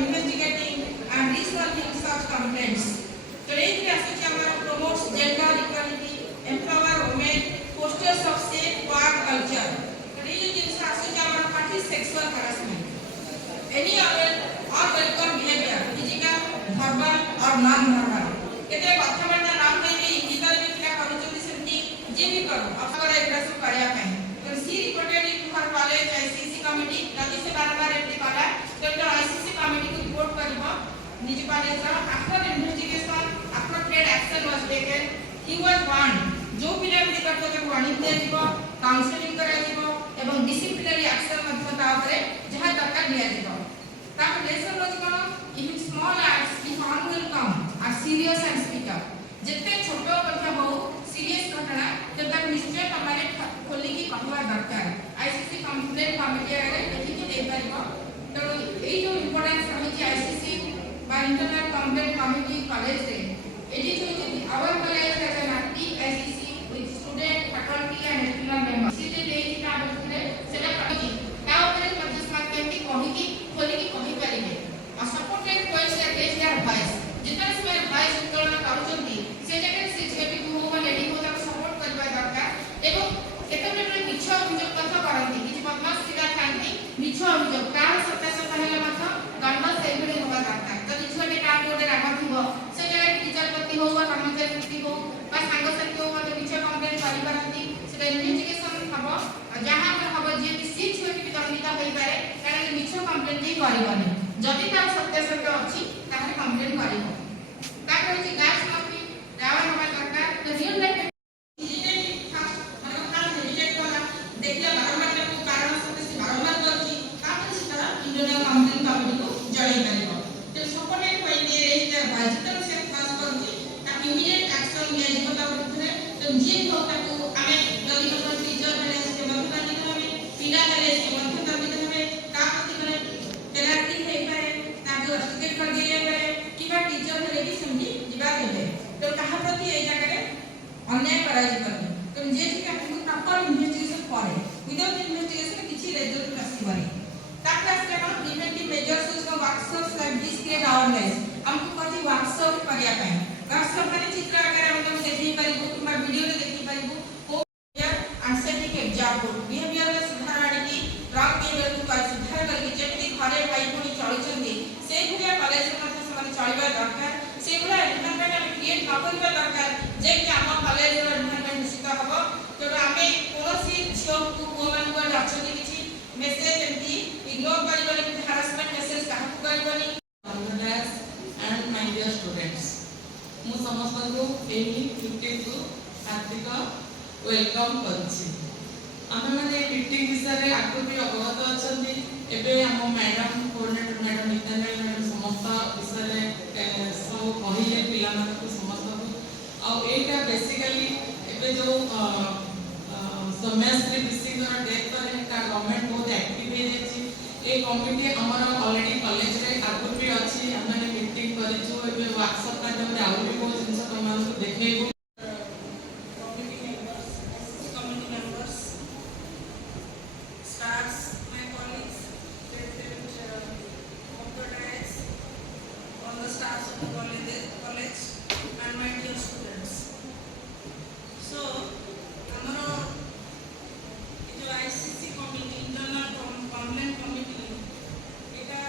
investigating and resolving such complaints. Today, the association promotes gender equality, empower women, fosters of safe work culture. Today, the association is sexual harassment. Any other unwelcome behavior, physical, verbal or non-verbal. केते कथाबार्ता नाम कहले इंगित रे पिला करूचंती सेमती जे भी करू अफगर aggression करिया पई तो she reported in her college ICC committee जदी से बार-बार एप्ली करा तो आईसीसी कमिटी को रिपोर्ट करबो निज कॉलेज रा after investigation appropriate action was taken he was warned जो पिला निकट के वार्निंग दे दिबो काउंसलिंग करा दिबो एवं डिसिप्लिनरी एक्शन मध्य ता ऊपर जहां दरकार लिया दिबो ताको लेसन रोज if small acts if unwelcome are serious and speak up जितने छोटो कथा हो सीरियस घटना तब तक निश्चय हमारे खोली की कहवा दरकार आईसीसी कंप्लेंट कमिटी आगे देखि के दे परिबो तो एई जो इंपोर्टेंस रही आईसीसी बा इंटरनल कंप्लेंट कमिटी कॉलेज रे एटी जो our college as an active ICC with student faculty and external members सीधे देई का बसरे सेटा कमिटी ता ऊपर मध्यस्थता केमती कहि की खोली की कहि परिबे supported points against their voice जितना समय voice उत्तोलन करूचंती से जगह से जेपी को हो लेडी को तक सपोर्ट करबा दरकार एवं केतने रे मिछ अभियोग कथा करंती कि बदमाश पिला थांती मिछ अभियोग कार सत्य कहले मत दंड सेभଳି होबा दरकार जदि छोटे काम कोडे राग थिबो से जगह टीचर प्रति हो वा कर्मचारी प्रति हो बा संग साथी हो मते मिछ कंप्लेंट करि परंती से इन्वेस्टिगेशन हबो जहां पर हबो जे सी छोटी भी दंडिता होई पारे कारण मिछ कंप्लेंट ही करबनी जदि ता सत्यासत्य अछि ताहे कंप्लेंट करिवो ताके होची गैस माफी रावण होबा दरकार तो रियल लाइफ डिजिटल फास्ट मतलब डिजिटल वाला देखिया बारंबार को कारण सत्य से बारंबार करछि तापर से तरह इंडियन कंप्लेंट कमिटी को जणाई परिबो तो सपोर्टेड बाय द रेजिस्टर बाजितल से पास करछि ता इमीडिएट एक्शन लिया जिवो ता विरुद्ध तो जे हो ताको आमे जदि मतलब टीचर हेले से मध्य ताकि हमें पिला हेले से मध्य ताकि हमें ता प्रति माने पेनाल्टी हे स्टेट कर दिए पारे किबा टीचर हेले कि समझी जिबा देबे तो कहा प्रति ए जगह रे अन्याय करा जिबनी तो जे कि आपन प्रॉपर इन्वेस्टिगेशन करे विदाउट इन्वेस्टिगेशन किछि रिजल्ट आसीबनी ताकि आसे हम प्रिवेंटिव मेजर्स को workshops like this create awareness हमको कथि वर्कशॉप करिया पय वर्कशॉप माने चित्र आकार हम देखि परिबो किबा वीडियो रे देखि परिबो को अनसेटिक एग्जांपल बिहेवियर रे सुधार आडी की रॉन्ग बिहेवियर को सुधार करके जेति घरे भाई पुनी चलुचंदी से भलिया कॉलेज रे मते समान चलिबा दरकार से भलिया एनवायरनमेंट हम क्रिएट न करबा दरकार जे कि हम कॉलेज रे एनवायरनमेंट दूषित हबो तो आमे कोनोसी छो को मान को अछनी किछि मेसेज एंती इग्नोर करिबनी कि हैरेसमेंट मेसेज काहा करिबनी class and my dear students मु समस्त को एही मीटिंग को हार्दिक वेलकम करछि आमे माने मीटिंग विषय आगु भी अवगत अछंती एबे हम madam coordinator madam Nityanand madam समस्त विषय सब कहिले पिला मन को समस्त को आ एटा बेसिकली एबे जो सौम्यश्री बिसिंगर डेथ पर का गवर्नमेंट बहुत एक्टिव हे जेछि ए कमिटी हमर ऑलरेडी कॉलेज रे आगु भी अछि हमने मीटिंग करिछु एबे वर्कशॉप का हम आउ भी बहुत जिंस तमान को देखेबो ICC committee internal complaint committee এটা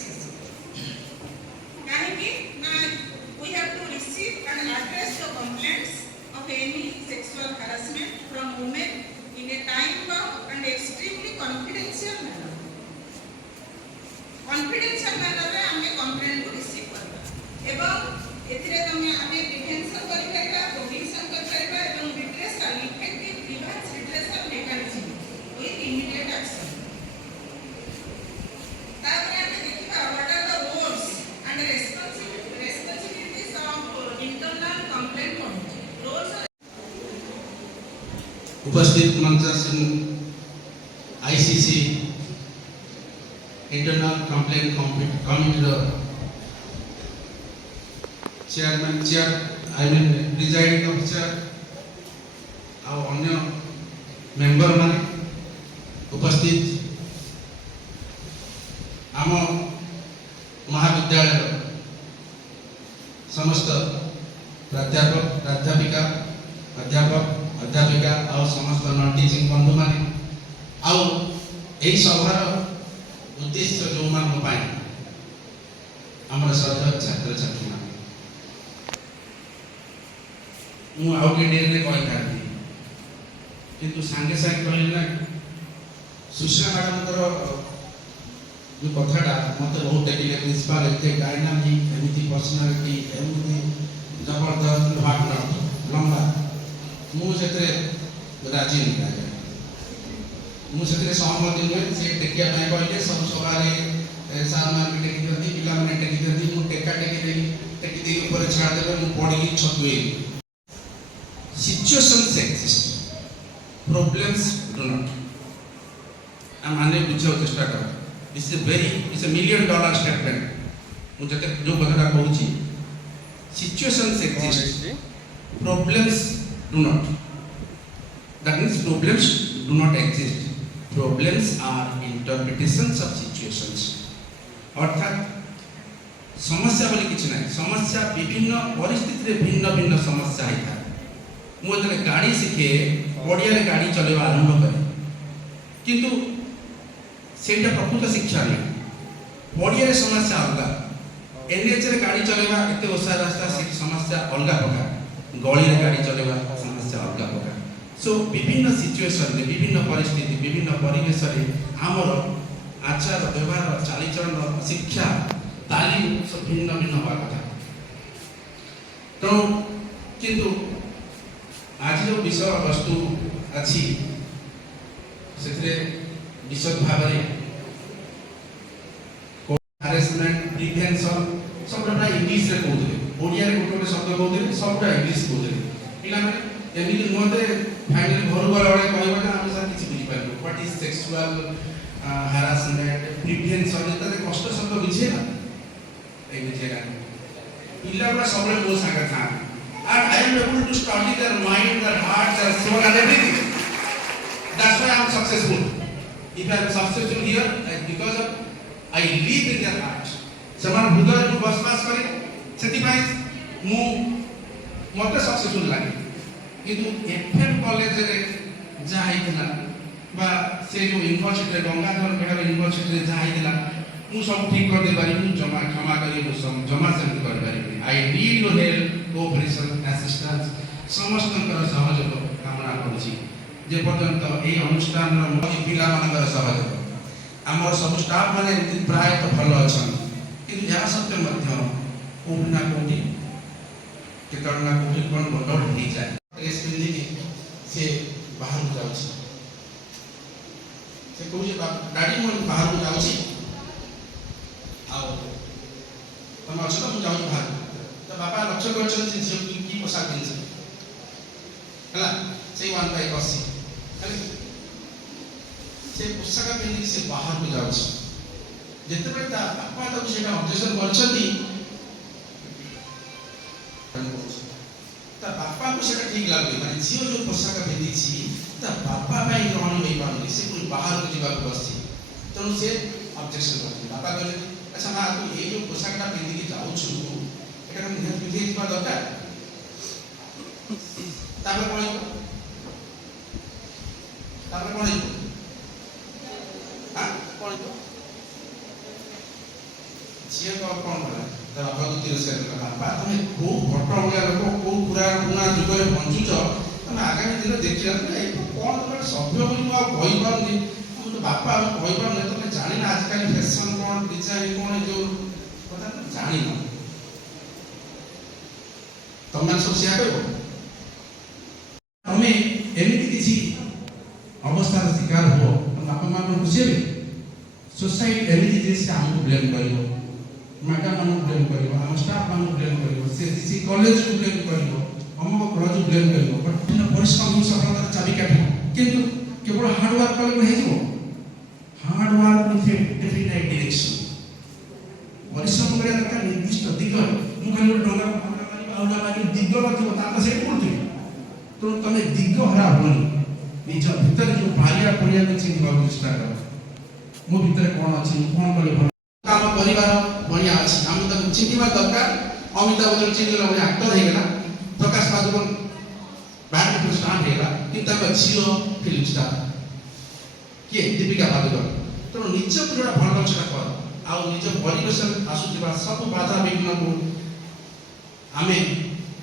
ICC. We have to receive and address the complaints of any sexual harassment from women in a time-bound and extremely confidential manner. Confidential manner रे हमें complaint को receive करना एवं एथिरे तमे हमें prevention करिपारिबा coordination करिपारिबा एवं redressal effective grievance redressal mechanism with immediate action. तापर हमें देखिबा what are the roles and responsibilities of internal complaint committee. Roles are उपस्थित मंचासन ICC internal complaint committee chair presiding officer और अन्य मेंबर माने उपस्थित आम महाविद्यालय समस्त प्राध्यापक प्राध्यापिका अध्यापक अध्यापिका और समस्त नॉन टीचिंग बंधु माने आउ एही सभार उद्देश्य जो मान पाए आमर श्रद्धा छात्र छात्री मान मु आउ के डेरे कहि थाती किंतु संगे संगे कहले ना सुषमा मैडम जो कथाटा मते बहुत टेकिले प्रिंसिपल एते डायनामिक एमिति पर्सनालिटी एमिति जबरदस्त भावना लंबा मु सेते राजी नहीं मुझे सहमति हुए से टेकिया मैं कहले सब सवारे सार मान टेकी दती पिला माने टेकी दती मु टेका टेकी दे ऊपर छाड़ देबे मु पड़ी छतुए situations exist problems do not आ माने बुझो चेष्टा कर this is a $1 million statement मु जते जो कथाटा कहूची situations exist problems do not that means problems do not exist. Problems are interpretations of situations. अर्थात समस्या बोली किछ नै समस्या विभिन्न परिस्थिति रे भिन्न भिन्न समस्या आइता मु जने गाड़ी सिखे ओडिया रे गाड़ी चलेवा आरंभ करे किंतु सेटा प्रकृत शिक्षा नै ओडिया रे समस्या अलग एनएच रे गाड़ी चलेवा एते ओसा रास्ता से समस्या अलग प्रकार गली रे गाड़ी चलेवा समस्या अलग प्रकार सो विभिन्न सिचुएशन रे विभिन्न परिस्थिति विभिन्न परिवेश रे हमर आचार व्यवहार चालीचरण शिक्षा तालीम सब भिन्न भिन्न होवा कथा तो किंतु आज जो विषय वस्तु अछि सेथरे विशद भाबरे हैरेसमेंट प्रिवेंशन सबटा इंग्लिश रे कहउले ओडिया रे गोटे शब्द कहउले सबटा इंग्लिश कहउले पिला माने एमिति नोते फाइनल घर गला बडे कहबा ना हम सब किछि बुझि पाइबो what is sexual harassment prevention एते कष्ट शब्द बुझे ना एमिति रा पिला बडा सबले मो संग था and I am able to study their mind, their heart, their soul and everything. That's why I am successful. If I am successful here, because of I live in their heart. समान हृदय को बसवास करे सेति पाई मु मते successful लागे किंतु FM college रे जाइदिला बा से जो यूनिवर्सिटी रे गंगाधर मेहर यूनिवर्सिटी रे जाइदिला मु सब ठीक कर दे पारी मु जमा क्षमा करी मु जमा से कर पारी I need your help cooperation assistance समस्त सहयोग कामना करूची जे पर्यंत ए अनुष्ठान रो मोदी पिला मानकर सहयोग हमर सब स्टाफ माने प्राय तो भलो अछन किंतु या सत्य मध्य कोना कोटी केतना कोटी कोन बडल दी जाय ड्रेस पिंदी के से बाहर जाउची से कहू जे गाड़ी मन बाहर जाउची आ तम अछन मु जाउची बाहर तो बापा लक्ष्य करछन जे की पोशाक पिनछ हला से वन बाय कसी खाली से पोशाक पिंदी से बाहर को जाउची जेते बेटा बापा तो सेटा ऑब्जेक्शन करछती ता बापा को सेटा ठीक लागले माने जियो जो पोशाक पिंदी छी ता बापा भाई रहनी नहीं पानी से कोई बाहर को जीवा बसती तनु से ऑब्जेक्शन करती बापा कहले अच्छा मां तू ये जो पोशाकटा पिंदी के जाउ छु এটা আমি নিহাত পিঁধে দিবা দরকার তারপরে কোন হ্যাঁ কোন ଝିଅ ତ କ'ଣ କଲା ତା ବାପାକୁ ତିରସ୍କାର କଲା ବାପା ତମେ କୋଉ ଭଟ ଭଳିଆ ଲୋକ କୋଉ ପୁରୁଣା ଯୁଗରେ ବଞ୍ଚୁଛ ତମେ ଆଗାମୀ ଦିନ ଦେଖିଲା ଏ କ'ଣ ତମେ ସଭ୍ୟ ବୋଲି ମୁଁ ଆଉ କହିପାରୁନି ମୁଁ ତ ବାପା ଆଉ କହିପାରୁନି ତମେ ଜାଣିନ ଆଜିକାଲି ଫ୍ୟାସନ୍ କ'ଣ ଡିଜାଇନ କ'ଣ ଏ ଯୋଉ କଥା ତମେ ଜାଣିନ ତମେ ସବୁ ସେୟା କହିବ ତମେ ଏମିତି କିଛି ଅବସ୍ଥାର ଶିକାର ହୁଅ ବାପା ମା କ'ଣ ଖୁସି ହେବେ सोसाइटी एमती जिनिस आमको ब्लेम करिवो मैडम मानक ब्लेम करिवो हम स्टाफ मानक ब्लेम करिवो से कॉलेज को ब्लेम करिवो हमको कॉलेज ब्लेम करिवो बट परिश्रम ही सफलतार चाबिकाठी किंतु केवल हार्ड वर्क कले हो हेजिवो hard work with a definite direction परिश्रम करे दरकार निर्दिष्ट दिग मु खाली डोंगा आउला मारी दिग नथिवो ता से कोथि तो तमे दिग हरा होनी निज भीतर जो भारिया पड़िया के चिंता चेष्टा करो मो भीतर कौन अच्छी कौन कले भल काम परिवार बढ़िया अच्छी आम तक चिन्हवा दरकार अमिताभ बच्चन चिन्हला बड़े एक्टर हो गला Prakash Padukone bad to star हो गला किंतु तक झियो फिल्म स्टार किए दीपिका पादुकोण तो निज जोड़ा भल लक्षण कर आ निज परिवेश आसुवा सब बाधा विघ्न को आमे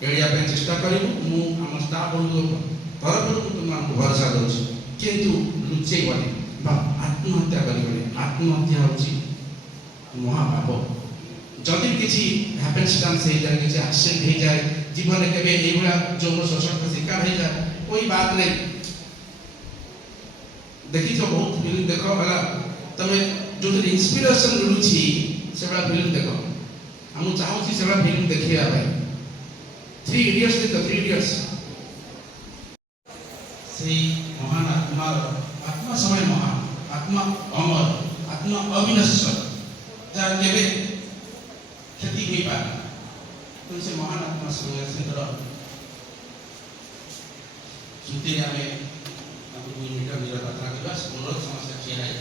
एड़िया पे चेष्टा करिवु मु हम स्टाफ बंधु तरफ तुम भरोसा दउछु किंतु लुचै बने आत्महत्या करें आत्महत्या हूँ महापाप जदि किसी हैपेंस्टांस हो जाए किसी एक्सीडेंट हो जाए जीवन में केवे ये जो शोषण का शिकार हो जाए कोई बात नहीं देखी जो बहुत फिल्म देख है तुम जो इंस्पिरेशन मिलूँ से फिल्म देख हम चाहूँ से फिल्म देखिए भाई 3 इडियट्स देख 3 इडियट्स से महान आत्मा आत्मा समय महान आत्मा अमर आत्मा अविनश्वर जार केवे क्षति हो पाए तो से महान आत्मा सुंदर श्रुति आम आपको 2 मिनट निरपत्ता करवा अनुरोध समस्या किया है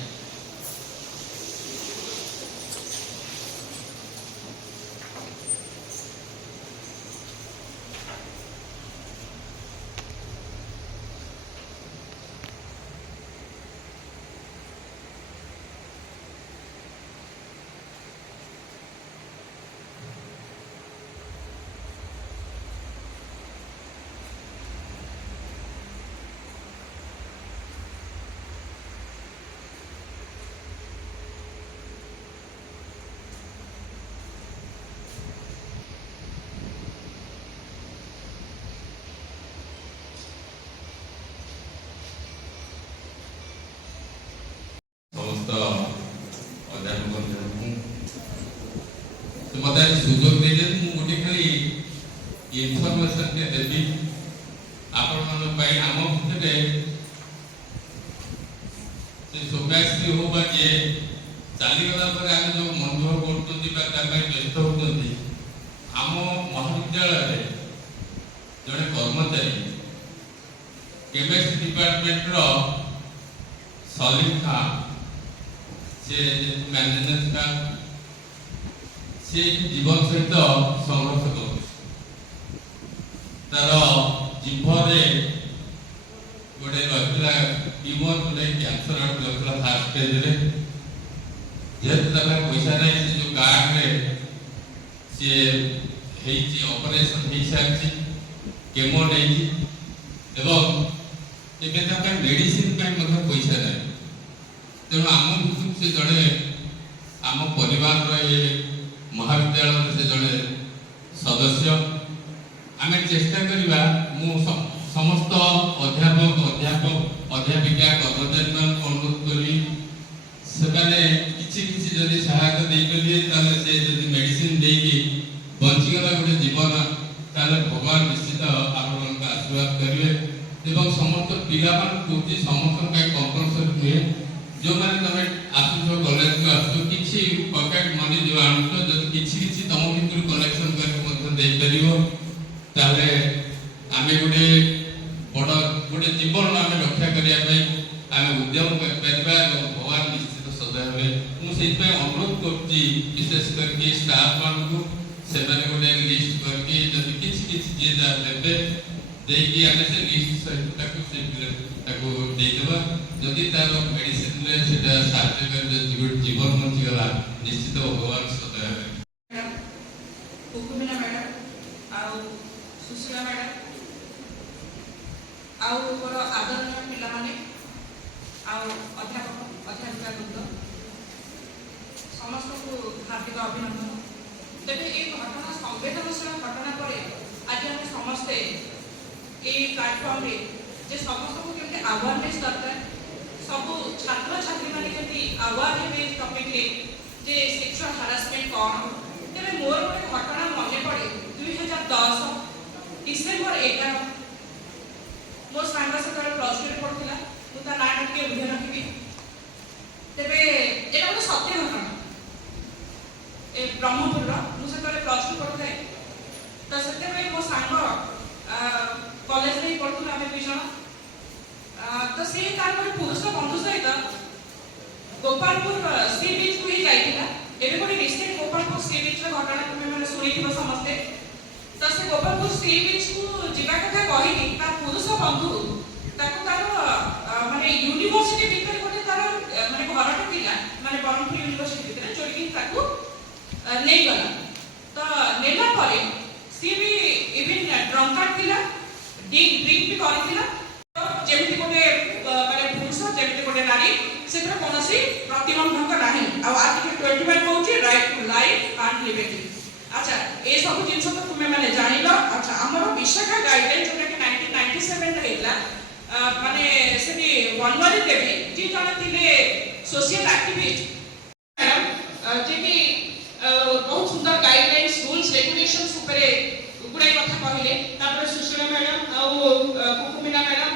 मत सुजोग दे गोटे खाली इनफर्मेशन देवी आपण आम भितर सौम्याश्री हो जे चलीगला आम जो मनोभाव कर व्यस्त होती आम महाविद्यालय जड़े कर्मचारी केमिस्ट्री डिपार्टमेंट सलीम खान से मैनेजमेंट का से जीवन सहित संघर्ष कर तार जीभरे गोटे रही ट्यूमर गोटे कैंसर रही फास्ट स्टेज जेहेतु पैसा नहीं से जो कार्ड रे सी ऑपरेशन हो सारी केमो नहीं मेडिसिन पैसा नहीं तेणु आम भितर से जड़े आम परिवार ये महाविद्यालय से जड़े सदस्य आम चेष्टा करवा समस्त अध्यापक अध्यापिका कर्मचारी अनुरोध करी किसी जदि सहायता से मेडिसिन देकी बंचीगला गोटे जीवन ताले भगवान निश्चित आपण आशीर्वाद करेंगे और समस्त पिला समस्त कंपलसरी हुए जो मैंने तुम आसुच कॉलेज को आसु किसी पॉकेट मनी जो आणुच जब किसी तुम भितर कलेक्शन कर आम गोटे बड़ गोटे जीवन आम रक्षा करने आम उद्यम कर भगवान निश्चित सदा हे मुझे अनुरोध कर विशेष करके स्टाफ मान से गोटे लिस्ट करके किसी जी देवे देकी आम से लिस्ट सहित देदेवा जदि तार मेडिसिन साहय कर जीवन बंचीगला निश्चित भगवान सदा हार्दिक अभिनंदन। तेरे ये घटना संवेदनशील घटना पर आज आम समस्ते ये प्लाटफर्म रे जे समस्त को केमती अवेयरनेस दरकार सब छात्र छात्री माने केमती अवेयर हेबे टॉपिक रे जे सेक्सुअल हरासमेंट कौन तेरे मोर गोटे घटना मने पड़े 2010 डिसेंबर 11 मोर सांग सतरे प्लस 2 रे पढ़थिला मु ता ना के उल्लेख रखिबी तेरे एटा गोटे सत्य घटना ए ब्रह्मपुर मु सतरे प्लस 2 पढ़थाय त सते मो सांग कॉलेज रे पढ़थुला आमे दुई जण तो से तार गोटे पुरुष बंधु सहित गोपालपुर सी बीच को ही जाइथिला एबे गोटे रिसेंट गोपालपुर सी बीच रे घटना तुमे माने सुनिथिबो समस्ते तो से गोपालपुर सी बीच को जिबा कथा कहिनी तार पुरुष बंधु ताको तार माने यूनिवर्सिटी भीतर गोटे तार माने घरटा थिला माने बरमपुर यूनिवर्सिटी भीतर जोडी ताको नै गला तो नेला परे सी भी इवन ड्रंकार्ड थिला ड्रिंक भी करथिला जेमिति गोटे माने पुरुष जेमिति गोटे नारी सेतर कोनोसी प्रतिबंधक नाही आ आर्टिकल 21 कहूची right to life and liberty. अच्छा ए सब जिंस तो तुमे माने जानिलो। अच्छा हमर विशाखा गाइडलाइन जोटा कि 1997 रे हेला माने सेठी वनवारी देवी जी जण थिले सोशल एक्टिविस्ट मैडम जे कि बहुत सुंदर गाइडलाइंस रूल्स रेगुलेशंस ऊपर गुडाई कथा कहले तापर सुशीला मैडम आ कुकुमिना मैडम